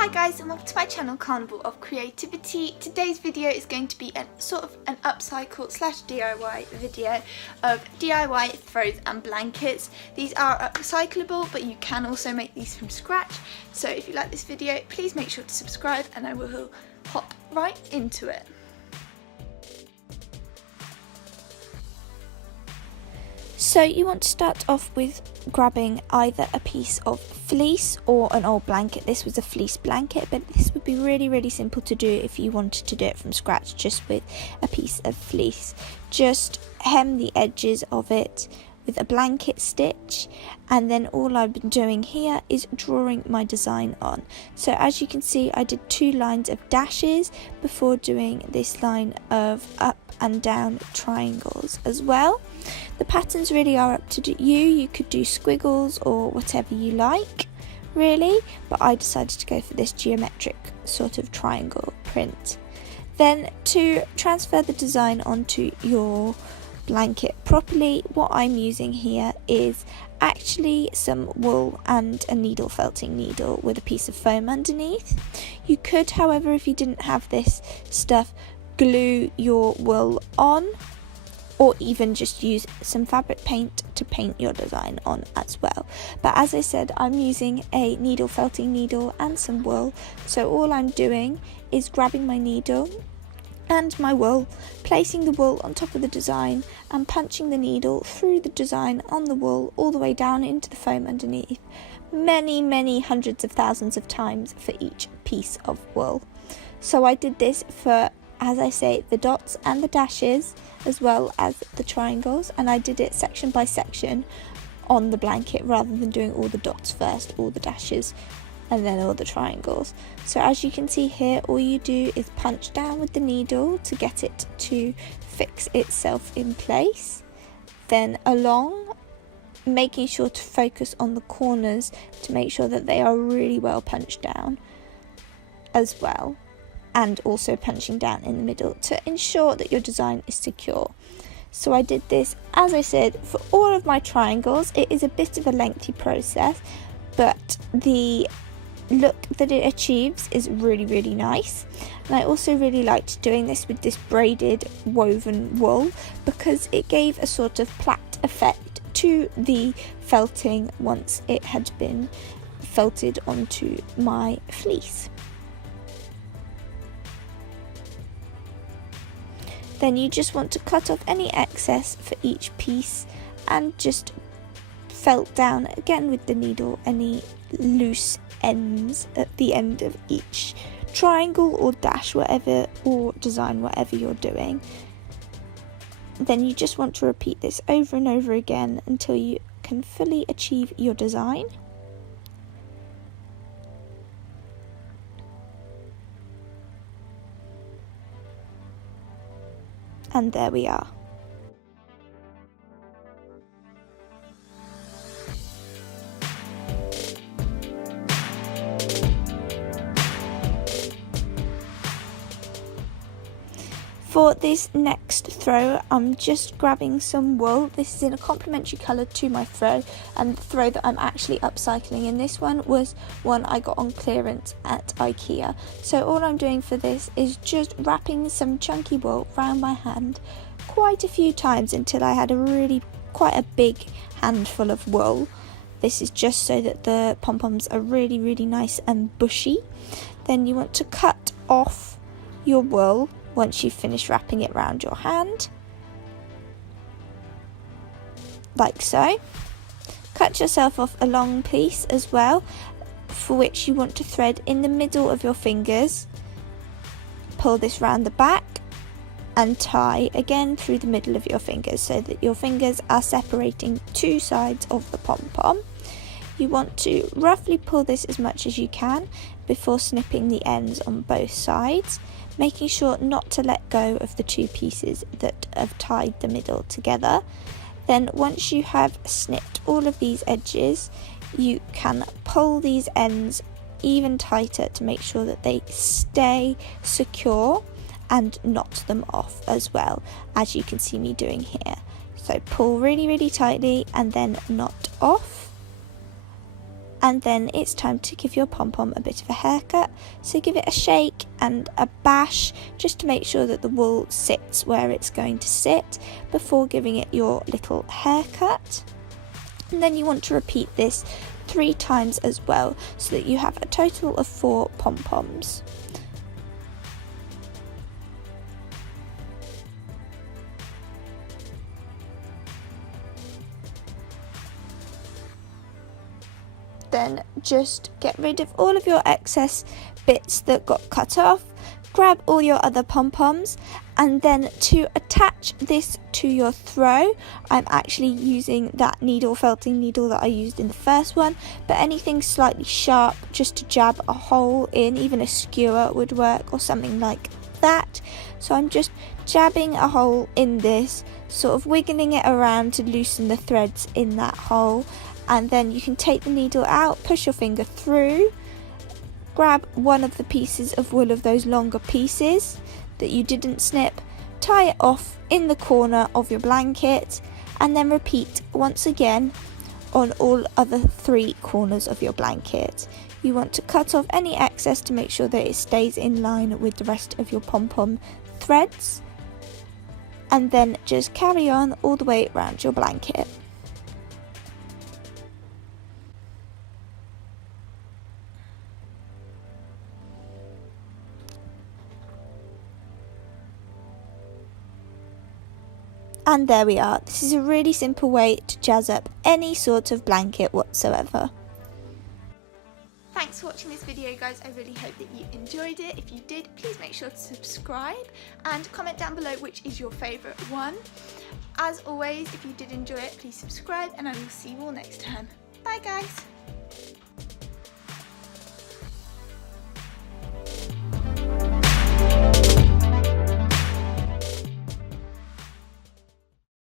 Hi guys, and welcome to my channel Carnival of Creativity. Today's video is going to be an upcycle / DIY video of DIY throws and blankets. These are upcyclable, but you can also make these from scratch. So if you like this video, please make sure to subscribe and I will hop right into it. So you want to start off with grabbing either a piece of fleece or an old blanket. This was a fleece blanket, but this would be really simple to do if you wanted to do it from scratch just with a piece of fleece. Just hem the edges of it with a blanket stitch, and then all I've been doing here is drawing my design on. So as you can see, I did 2 lines of dashes before doing this line of up and down triangles as well. The patterns really are up to you. You could do squiggles or whatever you like really, but I decided to go for this geometric sort of triangle print. Then to transfer the design onto your blanket properly, what I'm using here is actually some wool and a needle felting needle with a piece of foam underneath. You could, however, if you didn't have this stuff, glue your wool on, or even just use some fabric paint to paint your design on as well. But as I said, I'm using a needle felting needle and some wool, so all I'm doing is grabbing my needle and my wool, placing the wool on top of the design and punching the needle through the design on the wool all the way down into the foam underneath, many hundreds of thousands of times for each piece of wool. So I did this for, as I say, the dots and the dashes as well as the triangles, and I did it section by section on the blanket rather than doing all the dots first, all the dashes and then all the triangles. So as you can see here, all you do is punch down with the needle to get it to fix itself in place, then along, making sure to focus on the corners to make sure that they are really well punched down as well, and also punching down in the middle to ensure that your design is secure. So I did this, as I said, for all of my triangles. It is a bit of a lengthy process, but the look that it achieves is really nice. And I also really liked doing this with this braided woven wool because it gave a sort of plait effect to the felting once it had been felted onto my fleece. Then you just want to cut off any excess for each piece and just felt down again with the needle any loose ends at the end of each triangle or dash, whatever, or design, whatever you're doing. Then you just want to repeat this over and over again until you can fully achieve your design. And there we are. For this next throw, I'm just grabbing some wool. This is in a complementary colour to my throw, and the throw that I'm actually upcycling in this one was one I got on clearance at IKEA. So all I'm doing for this is just wrapping some chunky wool around my hand quite a few times until I had quite a big handful of wool. This is just so that the pom-poms are really nice and bushy. Then you want to cut off your wool once you've finished wrapping it around your hand, like so. Cut yourself off a long piece as well, for which you want to thread in the middle of your fingers. Pull this round the back and tie again through the middle of your fingers so that your fingers are separating 2 sides of the pom-pom. You want to roughly pull this as much as you can before snipping the ends on both sides, making sure not to let go of the 2 pieces that have tied the middle together. Then once you have snipped all of these edges, you can pull these ends even tighter to make sure that they stay secure and knot them off as well, as you can see me doing here. So pull really tightly and then knot off. and then it's time to give your pom-pom a bit of a haircut. So give it a shake and a bash just to make sure that the wool sits where it's going to sit before giving it your little haircut. And then you want to repeat this 3 times as well, so that you have a total of 4 pom-poms. Then just get rid of all of your excess bits that got cut off, grab all your other pom-poms, and then to attach this to your throw, I'm actually using that needle, felting needle that I used in the first one, but anything slightly sharp just to jab a hole in, even a skewer would work or something like that. So I'm just jabbing a hole in this, sort of wiggling it around to loosen the threads in that hole, and then you can take the needle out, push your finger through, grab one of the pieces of wool of those longer pieces that you didn't snip, tie it off in the corner of your blanket, and then repeat once again on all other 3 corners of your blanket. You want to cut off any excess to make sure that it stays in line with the rest of your pom-pom threads, and then just carry on all the way around your blanket. And there we are. This is a really simple way to jazz up any sort of blanket whatsoever. Thanks for watching this video, guys. I really hope that you enjoyed it. If you did, please make sure to subscribe and comment down below which is your favourite one. As always, if you did enjoy it, please subscribe, and I will see you all next time. Bye, guys.